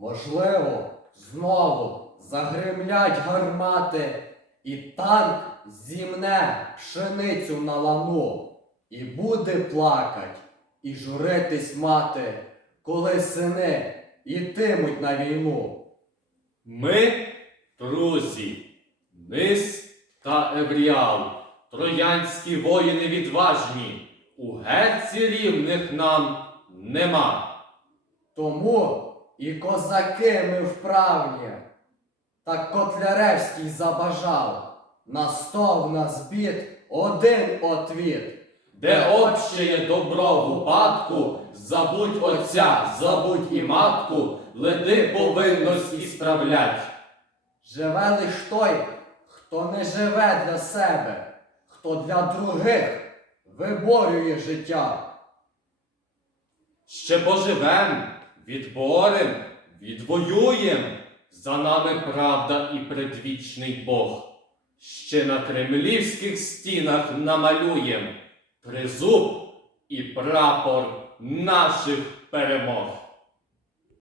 Можливо, знову загримлять гармати, і танк зімне пшеницю на лану, і буде плакать, і журитись мати, коли сини ітимуть на війну. Ми, друзі, Нис та Евріал, троянські воїни відважні, у герці рівних нам нема. Тому і козаки ми вправні. Так Котляревський забажав, на сто в нас бід один отвіт. Де общее добро в упадку, забудь отця, забудь і матку, леди повинность ісправлять. Живе лиш той, хто не живе для себе, хто для других виборює життя. Ще поживем, відборем, відвоюєм, за нами правда і предвічний Бог. Ще на кремлівських стінах намалюєм призуб і прапор наших перемог.